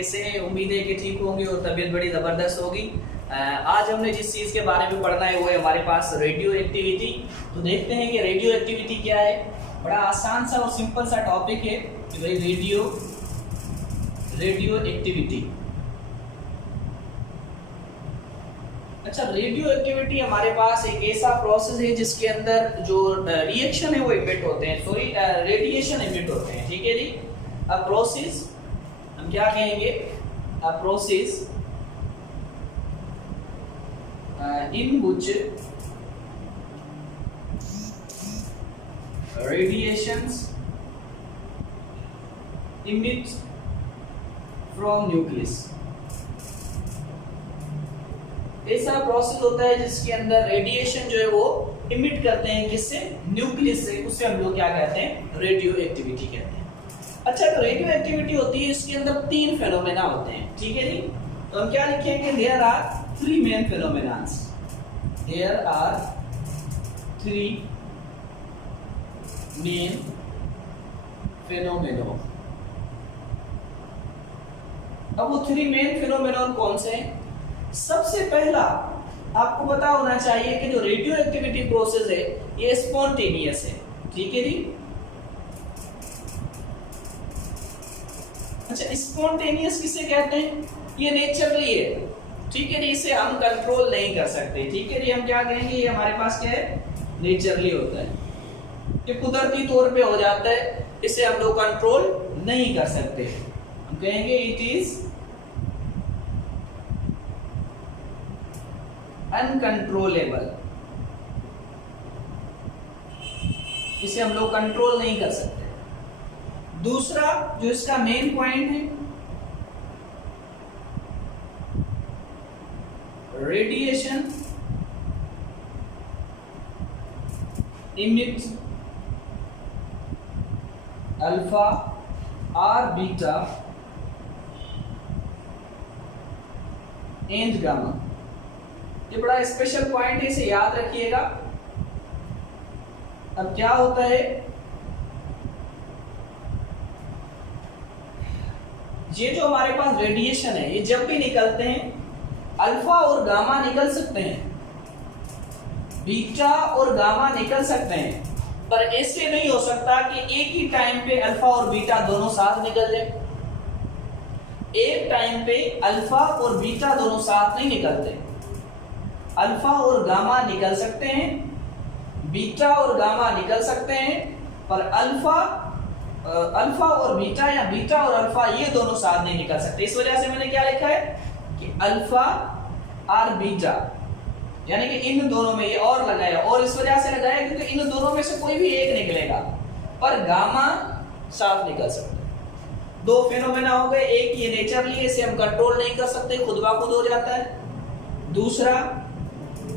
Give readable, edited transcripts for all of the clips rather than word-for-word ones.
कैसे हैं? उम्मीद है कि ठीक होंगे और तबीयत बड़ी ज़बरदस्त होगी। आज हमने जिस चीज़ के बारे में पढ़ना है वो है हमारे पास रेडियो एक्टिविटी। तो देखते हैं कि रेडियो एक्टिविटी क्या है। बड़ा आसान सा और सिंपल सा टॉपिक है कि भाई रेडियो एक्टिविटी। अच्छा, रेडियो एक्टिविटी हमारे पास एक ऐसा प्रोसेस है जिसके अंदर जो रिएक्शन है वो इमिट होते हैं, रेडिएशन इमिट होते हैं। ठीक है जी। अ प्रोसेस हम क्या कहेंगे? A process in which radiations emit from nucleus। ऐसा प्रोसेस होता है जिसके अंदर रेडिएशन जो है वो इमिट करते हैं, किससे? न्यूक्लियस से। उससे हम लोग क्या कहते हैं? रेडियो एक्टिविटी कहते हैं। अच्छा, तो रेडियो एक्टिविटी होती है, इसके अंदर 3 फेनोमेना होते हैं। ठीक है जी। तो हम क्या लिखेंगे? There are 3 main phenomenas. There are 3 main phenomena. अब वो 3 मेन फेनोमेनन कौन से हैं? सबसे पहला आपको पता होना चाहिए कि जो रेडियो एक्टिविटी प्रोसेस है ये स्पॉन्टेनियस है। ठीक है जी। अच्छा, स्पॉन्टेनियस किसे कहते हैं? ये नेचुरली है। ठीक है जी, इसे हम कंट्रोल नहीं कर सकते। ठीक है जी, हम क्या कहेंगे? ये हमारे पास क्या है? नेचुरली होता है, ये कुदरती तौर पे हो जाता है, इसे हम लोग कंट्रोल नहीं कर सकते। हम कहेंगे इट इज अनकंट्रोलेबल। इसे हम लोग कंट्रोल नहीं कर सकते। दूसरा जो इसका मेन पॉइंट है, रेडिएशन emits अल्फा और बीटा एंड गामा। ये बड़ा स्पेशल पॉइंट है, इसे याद रखिएगा। अब क्या होता है, ये जो हमारे पास रेडिएशन है ये जब भी निकलते हैं अल्फा और गामा निकल सकते हैं, बीटा और गामा निकल सकते हैं, पर ऐसे नहीं हो सकता कि एक ही टाइम पे अल्फा और बीटा दोनों साथ निकल जाए। एक टाइम पे अल्फा और बीटा दोनों साथ नहीं निकलते। अल्फा और गामा निकल सकते हैं, बीटा और गामा निकल सकते हैं, पर अल्फा और बीटा या बीटा और अल्फा ये दोनों साथ नहीं निकल सकते। इस वजह से मैंने क्या लिखा है कि अल्फा और बीटा, यानी कि इन दोनों में ये और लगाया, और इस वजह से लगाया क्योंकि इन दोनों में से कोई भी एक निकलेगा, पर गामा साथ निकल सकता है। 2 फेनोमेना हो गए। एक ये नेचुरली है, इसे हम कंट्रोल नहीं कर सकते, खुद ब खुद हो जाता है। दूसरा,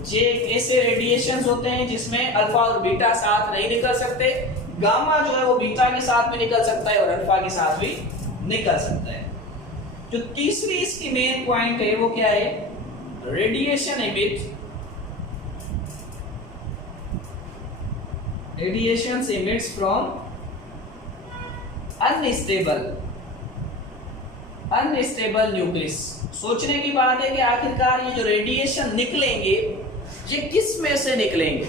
ये ऐसे रेडिएशंस होते हैं जिसमें अल्फा और बीटा साथ नहीं निकल सकते। गामा जो है वो बीटा के साथ भी निकल सकता है और अल्फा के साथ भी निकल सकता है। जो तीसरी इसकी मेन पॉइंट है वो क्या है? Radiation emits from unstable nucleus. सोचने की बात है कि आखिरकार ये जो रेडिएशन निकलेंगे ये किस में से निकलेंगे?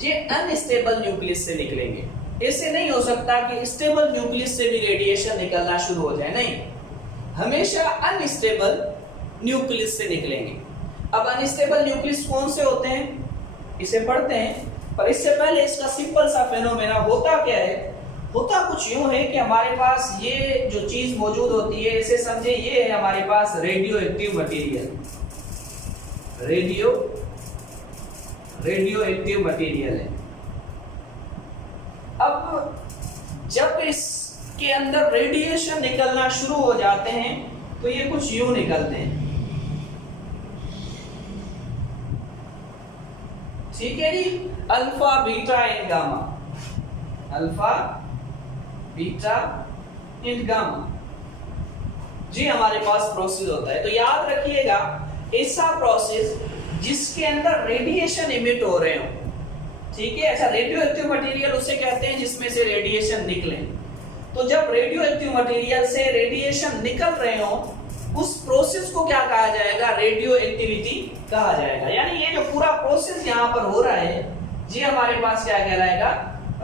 ये अनस्टेबल न्यूक्लियस से निकलेंगे। ऐसे नहीं हो सकता कि स्टेबल न्यूक्लियस से भी रेडिएशन निकलना शुरू हो जाए, नहीं, हमेशा अनस्टेबल न्यूक्लियस से निकलेंगे। अब अनस्टेबल न्यूक्लियस कौन से होते हैं इसे पढ़ते हैं, पर इससे पहले इसका सिंपल सा फेनोमेना होता क्या है? होता कुछ यूं है कि हमारे पास ये जो चीज मौजूद होती है, इसे समझे ये है हमारे पास radioactive material. Radioactive material है। अब जब इसके अंदर रेडिएशन निकलना शुरू हो जाते हैं तो ये कुछ यूं निकलते हैं। ठीक है जी। Alpha beta and gamma, alpha beta and gamma, जी हमारे पास प्रोसेस होता है। तो याद रखिएगा, ऐसा प्रोसेस जिसके अंदर रेडिएशन इमिट हो रहे हो। ठीक है। अच्छा, रेडियो एक्टिव मटेरियल उसे कहते हैं जिसमें से रेडिएशन निकले। तो जब रेडियो एक्टिव मटेरियल से रेडिएशन निकल रहे हो, उस प्रोसेस को क्या कहा जाएगा? रेडियो एक्टिविटी कहा जाएगा। यानी ये जो पूरा प्रोसेस यहां पर हो रहा है, ये हमारे पास क्या कहलाएगा?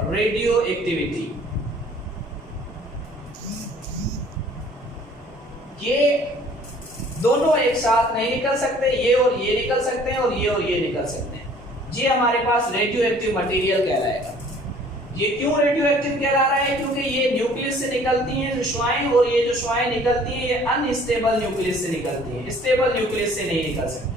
Radio activity. ये दोनों एक साथ नहीं निकल सकते, ये और ये निकल सकते हैं और ये निकल सकते हैं। ये हमारे पास रेडियो एक्टिव मटेरियल कहलाएगा। ये क्यों रेडियो एक्टिव कहला रहा है? क्योंकि ये न्यूक्लियस से निकलती हैं जो श्वाएं, और ये जो श्वाएं निकलती हैं ये अनस्टेबल न्यूक्लियस से निकलती हैं, स्टेबल न्यूक्लियस से नहीं निकल सकती।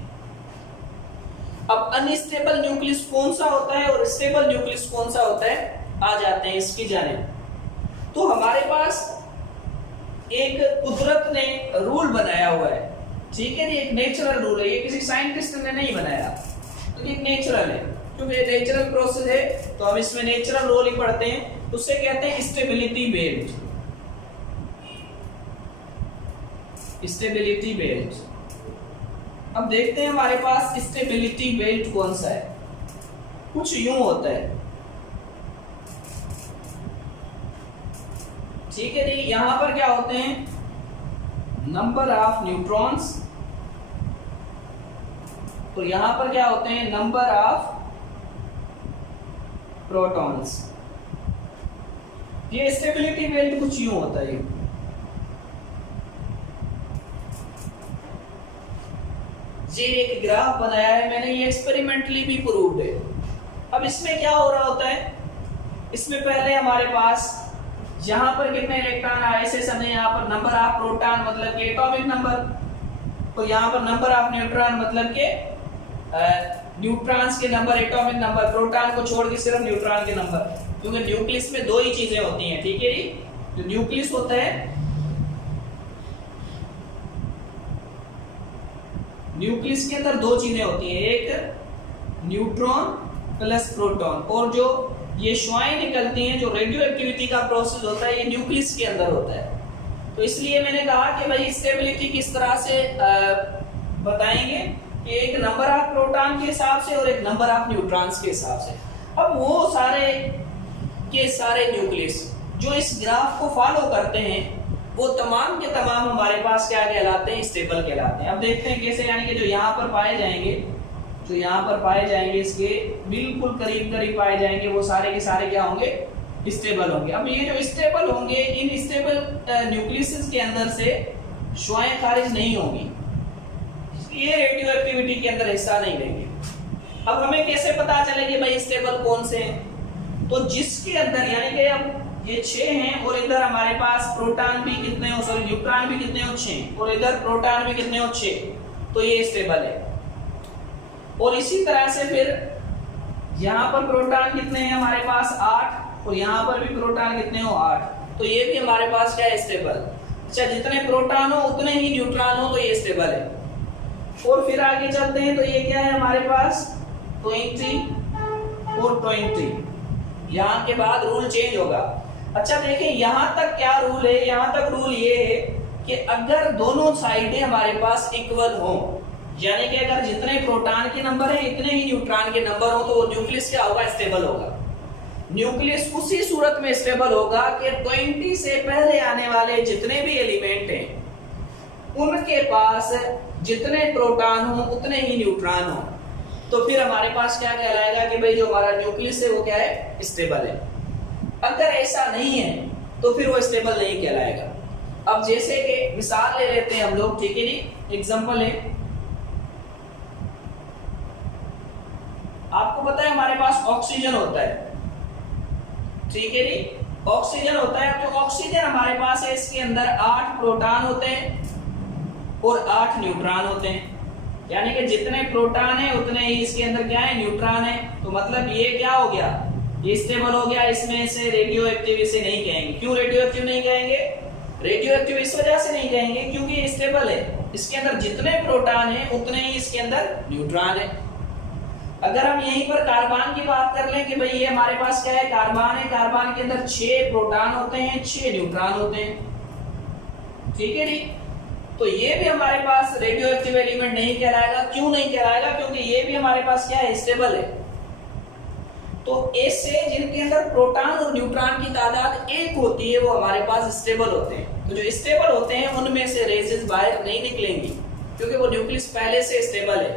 अब अनस्टेबल न्यूक्लियस कौन सा होता है और स्टेबल न्यूक्लियस कौन सा होता है, आ जाते हैं इसकी जानिब। तो हमारे पास एक कुदरत ने रूल बनाया हुआ है, ठीक है, ये एक नेचुरल रूल है, ये किसी साइंटिस्ट ने नहीं बनाया, तो ये नेचुरल है। क्योंकि नेचुरल प्रोसेस है तो हम इसमें नेचुरल रूल ही पढ़ते हैं। उससे कहते हैं स्टेबिलिटी बेल्ट। Stability belt. अब देखते हैं हमारे पास स्टेबिलिटी बेल्ट कौन सा है। कुछ यूं होता है, ठीक है जी। यहां पर क्या होते हैं? नंबर ऑफ न्यूट्रॉन्स, और यहां पर क्या होते हैं? Number of protons. ये स्टेबिलिटी बेल्ट कुछ यूं होता है। ये एक ग्राफ बनाया है मैंने, ये एक्सपेरिमेंटली भी प्रूव्ड है। अब इसमें क्या हो रहा होता है? इसमें पहले हमारे पास यहां पर कितने इलेक्ट्रॉन आए से समय, यहां पर नंबर ऑफ प्रोटॉन मतलब के एटॉमिक नंबर, तो यहां पर नंबर ऑफ न्यूट्रॉन मतलब के न्यूट्रॉन्स के नंबर, एटॉमिक नंबर, प्रोटॉन को छोड़ के सिर्फ न्यूट्रॉन के नंबर। क्योंकि न्यूक्लियस में दो ही चीजें होती हैं, ठीक है जी। जो न्यूक्लियस होता है, न्यूक्लियस के अंदर दो चीजें होती हैं, एक न्यूट्रॉन प्लस प्रोटॉन, और जो ये श्वाएं निकलती हैं, जो रेडियो एक्टिविटी का प्रोसेस होता है, ये न्यूक्लियस के अंदर होता है। तो इसलिए मैंने कहा कि भाई स्टेबिलिटी किस तरह से बताएंगे कि एक नंबर ऑफ प्रोटॉन के हिसाब से और एक नंबर ऑफ न्यूट्रॉन्स के हिसाब से। अब वो सारे के सारे न्यूक्लियस जो इस ग्राफ को फॉलो करते हैं, वो तमाम के तमाम हमारे पास क्या कहलाते हैं? स्टेबल कहलाते हैं। अब देखते हैं कैसे, यानी कि जो यहाँ पर पाए जाएंगे, जो यहाँ पर पाए जाएंगे इसके बिल्कुल करीब करीब पाए जाएंगे, वो सारे के सारे क्या होंगे? स्टेबल होंगे। अब ये जो स्टेबल होंगे, इन स्टेबल न्यूक्लियस के अंदर से श्वाएं खारिज नहीं होंगी, ये रेडियो एक्टिविटी के अंदर हिस्सा नहीं लेंगे। अब हमें कैसे पता चले कि भाई स्टेबल कौन से हैं? तो जिसके अंदर, यानी कि अब ये 6 हैं और इधर हमारे पास प्रोटॉन भी कितने हो, सॉरी न्यूट्रॉन भी कितने हो? 6, और इधर प्रोटॉन भी कितने हो? 6, तो ये स्टेबल है। और इसी तरह से फिर यहाँ पर प्रोटॉन कितने हैं हमारे पास? 8, और यहाँ पर भी प्रोटॉन कितने हो? 8, तो ये भी हमारे पास क्या है? स्टेबल। अच्छा, जितने प्रोटॉन हो उतने ही न्यूट्रॉन हो, तो ये स्टेबल है। और फिर आगे चलते हैं, तो ये क्या है हमारे पास? 20 और 20। यहाँ के बाद रूल चेंज होगा। अच्छा देखिए, यहाँ तक क्या रूल है? यहाँ तक रूल ये है कि अगर दोनों साइडें हमारे पास इक्वल हो, यानी कि अगर जितने प्रोटॉन के नंबर है इतने ही न्यूट्रॉन के नंबर हो, तो वो न्यूक्लियस क्या होगा? स्टेबल होगा। न्यूक्लियस उसी सूरत में स्टेबल होगा कि 20 से पहले आने वाले जितने भी एलिमेंट हैं, उनके पास जितने प्रोटॉन हो उतने ही न्यूट्रॉन हो। तो फिर हमारे पास क्या कहलाएगा कि भाई जो हमारा न्यूक्लियस है वो क्या है? स्टेबल है। अगर ऐसा नहीं है तो फिर वो स्टेबल नहीं कहलाएगा। अब जैसे कि मिसाल ले लेते हैं हम लोग, ठीक है जी, एग्जांपल है, आपको पता है हमारे पास ऑक्सीजन होता है, ठीक है जी, ऑक्सीजन होता है। तो ऑक्सीजन हमारे पास है, इसके अंदर 8 प्रोटॉन होते हैं और 8 न्यूट्रॉन होते हैं, यानी कि जितने प्रोटॉन है उतने ही इसके अंदर क्या है? न्यूट्रॉन है। तो मतलब ये क्या हो गया? ये स्टेबल हो गया। इसमें से रेडियो एक्टिव इसे नहीं कहेंगे। क्यों रेडियो एक्टिव नहीं कहेंगे? रेडियो एक्टिव इस वजह से नहीं कहेंगे क्योंकि ये स्टेबल है, इसके अंदर जितने प्रोटॉन है उतने ही इसके अंदर न्यूट्रॉन है। अगर हम यहीं पर कार्बन की बात कर लें कि भाई ये हमारे पास क्या है? कार्बन है। कार्बन के अंदर 6 प्रोटॉन होते हैं, 6 न्यूट्रॉन होते हैं, ठीक है जी। तो ये भी हमारे पास रेडियो एक्टिव एलिमेंट नहीं कहलाएगा। क्यों नहीं कहलाएगा? क्योंकि ये भी हमारे पास क्या है? स्टेबल है। तो ऐसे जिनके अंदर प्रोटॉन और न्यूट्रॉन की तादाद एक होती है वो हमारे पास स्टेबल होते हैं। तो जो स्टेबल होते हैं उनमें से रेजेस बाहर नहीं निकलेंगी क्योंकि वो न्यूक्लियस पहले से स्टेबल है।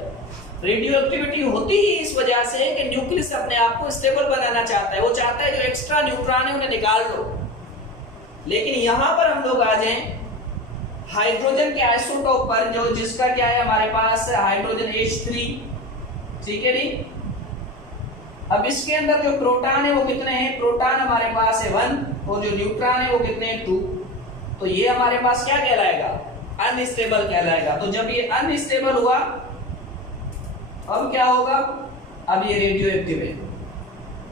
रेडियो एक्टिविटी होती ही इस वजह से कि न्यूक्लियस अपने आप को स्टेबल बनाना चाहता है, वो चाहता है जो एक्स्ट्रा न्यूट्रॉन है उन्हें निकाल दो। लेकिन यहां पर हम लोग आ जाएं हाइड्रोजन के आइसोटोप पर, जो जिसका क्या है हमारे पास हाइड्रोजन H3, ठीक है नी। अब इसके अंदर जो प्रोटॉन है वो कितने हैं, प्रोटॉन हमारे पास है 1 और जो न्यूट्रॉन है वो कितने हैं 2। तो ये हमारे पास क्या कहलाएगा, अनस्टेबल कहलाएगा। तो जब ये अनस्टेबल हुआ अब क्या होगा, अब ये रेडियो एक्टिव है।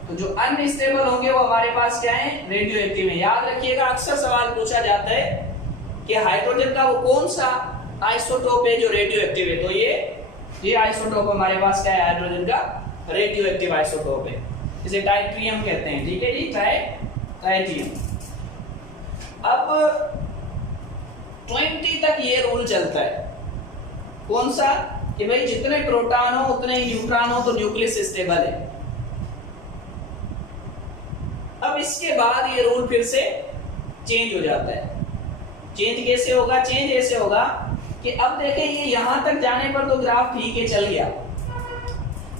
तो जो अनस्टेबल होंगे वो हमारे पास क्या है, रेडियो एक्टिव है। याद रखिएगा अक्सर सवाल पूछा जाता है कि हाइड्रोजन का वो कौन सा आइसोटोप है जो रेडियो एक्टिव है। तो ये आइसोटोप हमारे पास क्या है, हाइड्रोजन का रेडियो एक्टिव आइसोटोप है, इसे ट्राइटियम कहते हैं, ठीक है जी, ट्राइटियम। अब 20 तक ये रूल चलता है, कौन सा, कि भाई जितने प्रोटॉन हो उतने ही न्यूट्रॉन हो तो न्यूक्लियस स्टेबल है। अब इसके बाद ये रूल फिर से चेंज हो जाता है। चेंज कैसे होगा, चेंज ऐसे होगा कि अब देखें ये यहां तक जाने पर तो ग्राफ ठीक है चल गया,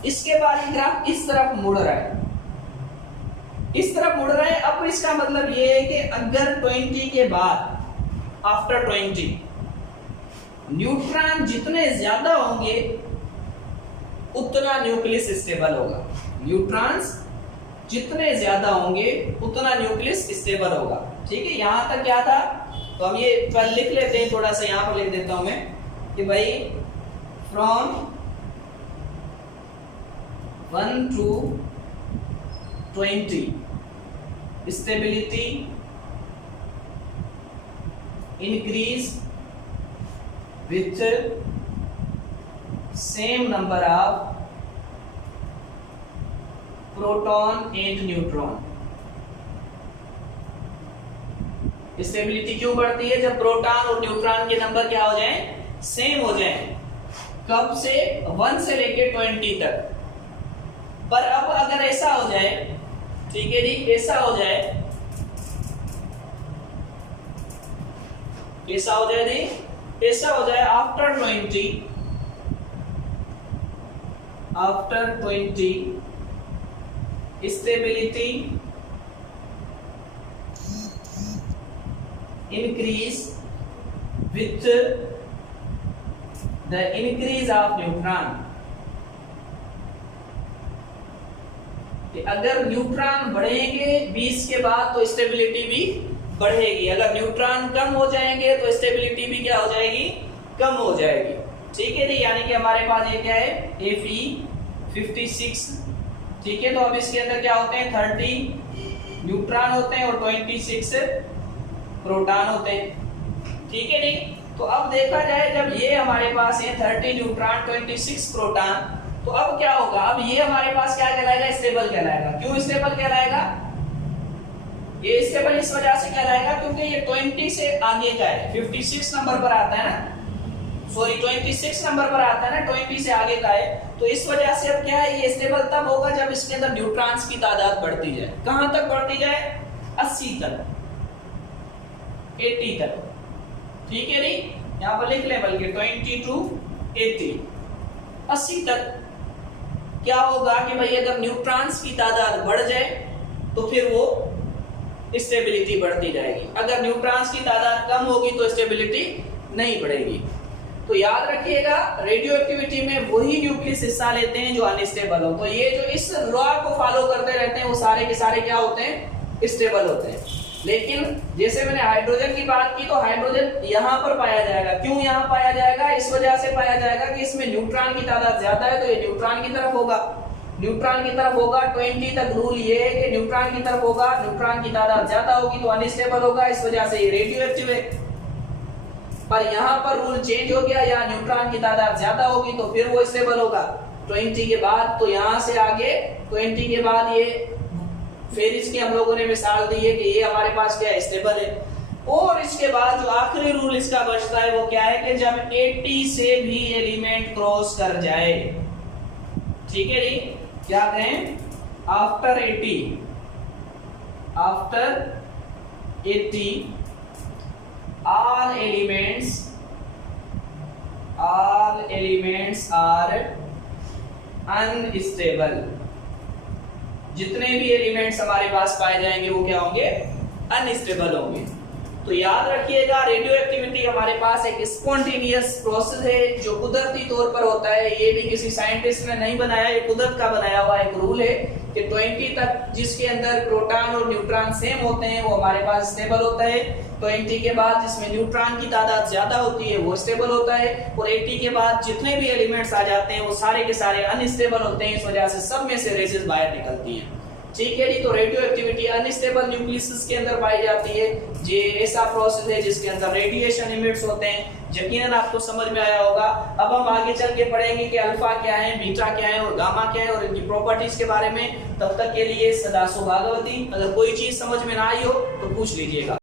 इसके बाद ये ग्राफ इस तरफ मुड़ रहा है, इस तरफ मुड़ रहा है। अब इसका मतलब ये है कि अगर 20 के बाद आफ्टर 20 न्यूट्रॉन जितने ज्यादा होंगे उतना न्यूक्लियस स्टेबल होगा। न्यूट्रॉन्स जितने ज्यादा होंगे उतना न्यूक्लियस स्टेबल होगा, ठीक है। यहां तक क्या था, तो हम ये लिख लेते हैं, थोड़ा सा यहां पर लिख देता हूं मैं कि भाई from 1 to 20 stability increase with same number of proton and neutron। Stability क्यों बढ़ती है, जब प्रोटॉन और न्यूट्रॉन के नंबर क्या हो जाएं, सेम हो जाएं। कब से, 1 से लेके 20 तक। पर अब अगर ऐसा हो जाए, ठीक है जी, ऐसा हो जाए, ऐसा हो जाए जी, ऐसा हो जाए after 20 stability increase with the increase of neutron। अगर न्यूट्रॉन बढ़ेंगे 20 के बाद तो स्टेबिलिटी भी बढ़ेगी, अगर न्यूट्रॉन कम हो जाएंगे तो स्टेबिलिटी भी क्या हो जाएगी, कम हो जाएगी, ठीक है जी। यानी कि हमारे पास ये क्या है, Fe56, ठीक है। तो अब इसके अंदर क्या होते हैं, 30 न्यूट्रॉन होते हैं और 26 प्रोटॉन होते हैं, ठीक है जी। तो अब देखा जाए जब ये हमारे पास है 30 न्यूट्रॉन 26 प्रोटॉन, तो अब क्या होगा, अब ये हमारे पास क्या कहलाएगा, स्टेबल कहलाएगा। क्यों स्टेबल कहलाएगा, ये स्टेबल इस वजह से कहलाएगा क्योंकि ये 20 से आगे का है, 56 नंबर पर आता है ना, सॉरी 26 नंबर पर आता है ना, 20 से आगे का है। तो इस वजह से अब क्या है, ये स्टेबल तब होगा जब इसके अंदर न्यूट्रॉन्स की तादाद बढ़ती जाए। कहां तक बढ़ती जाए, 80 तक, 80 तक, ठीक है नहीं, यहां पर लिख ले बल्कि 20 to 80 तक। क्या होगा कि भाई अगर न्यूट्रॉन्स की तादाद बढ़ जाए तो फिर वो स्टेबिलिटी बढ़ती जाएगी, अगर न्यूट्रॉन्स की तादाद कम होगी तो स्टेबिलिटी नहीं बढ़ेगी। तो याद रखिएगा रेडियो एक्टिविटी में वही न्यूक्लियस हिस्सा लेते हैं जो अनस्टेबल हो। तो ये जो इस लॉ को फॉलो करते रहते हैं वो सारे के सारे क्या होते हैं, स्टेबल होते हैं। लेकिन जैसे मैंने हाइड्रोजन की बात की तो हाइड्रोजन यहाँ पर पाया जाएगा। क्यों यहाँ पाया जाएगा, इस वजह से पाया जाएगा कि इसमें न्यूट्रॉन की तादाद ज्यादा है तो ये न्यूट्रॉन की तरफ होगा, न्यूट्रॉन की तरफ होगा। 20 तक रूल ये है कि न्यूट्रॉन की तरफ होगा, न्यूट्रॉन की तादाद ज्यादा होगी तो अनस्टेबल होगा, इस वजह से ये रेडियो एक्टिव है। पर यहाँ पर रूल चेंज हो गया, यहाँ न्यूट्रॉन की तादाद ज्यादा होगी तो फिर वो स्टेबल होगा 20 के बाद। तो यहाँ से आगे 20 के बाद ये फिर इसकी हम लोगों ने मिसाल दी है कि ये हमारे पास क्या स्टेबल है। और इसके बाद जो आखिरी रूल इसका बचता है वो क्या है कि जब 80 से भी एलिमेंट क्रॉस कर जाए, ठीक है जी, क्या कहें after 80 all elements are unstable। जितने भी एलिमेंट्स हमारे पास पाए जाएंगे वो क्या होंगे, अनस्टेबल होंगे। तो याद रखिएगा रेडियो एक्टिविटी हमारे पास एक स्पॉन्टेनियस प्रोसेस है जो कुदरती तौर पर होता है। ये भी किसी साइंटिस्ट ने नहीं बनाया, ये कुदरत का बनाया हुआ एक रूल है कि 20 तक जिसके अंदर प्रोटॉन और न्यूट्रॉन सेम होते हैं वो हमारे पास स्टेबल होता है। 20 के बाद जिसमें न्यूट्रॉन की तादाद ज्यादा होती है वो स्टेबल होता है, और 80 के बाद जितने भी एलिमेंट्स आ जाते हैं वो सारे के सारे अनस्टेबल होते हैं। इस वजह से सब में से रेजेस बाहर निकलती हैं। ठीक है जी। तो रेडियो एक्टिविटी अनस्टेबल न्यूक्लियस के अंदर पाई जाती है। ये ऐसा प्रोसेस है जिसके अंदर रेडिएशन इमिट्स होते हैं। यकीनन आपको समझ में आया होगा। अब हम आगे चल के पढ़ेंगे कि अल्फा क्या है, बीटा क्या है और गामा क्या है और इनकी प्रॉपर्टीज के बारे में। तब तक के लिए सदा सुहागवती। अगर कोई चीज समझ में ना आई हो तो पूछ लीजिएगा।